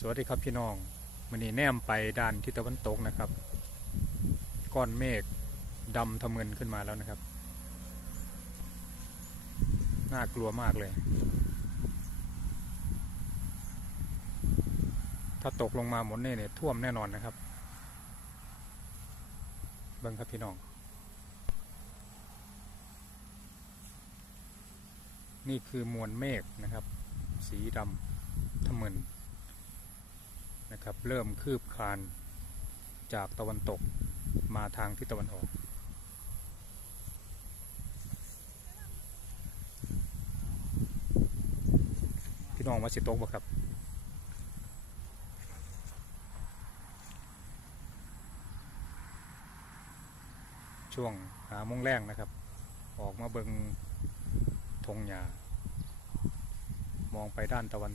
สวัสดีครับพี่น้องมันนี้แนมไปด้านทิศตะวันตกนะครับ ก้อนเมฆดำทะมึนขึ้นมาแล้วนะครับ น่ากลัวมากเลย ถ้าตกลงมาหมดเนี่ยเนี่ยท่วมแน่นอนนะครับเบิ่งครับพี่น้อง นี่คือมวลเมฆนะครับ สีดำทะมึน ครับเริ่มคืบคลานจากตะวันตกมาทางทิศตะวันออกพี่น้องว่าสิตกบ่ครับช่วงหามงแรงนะครับ ออกมาเบิงธงหญ้ามองไปด้านตะวันตก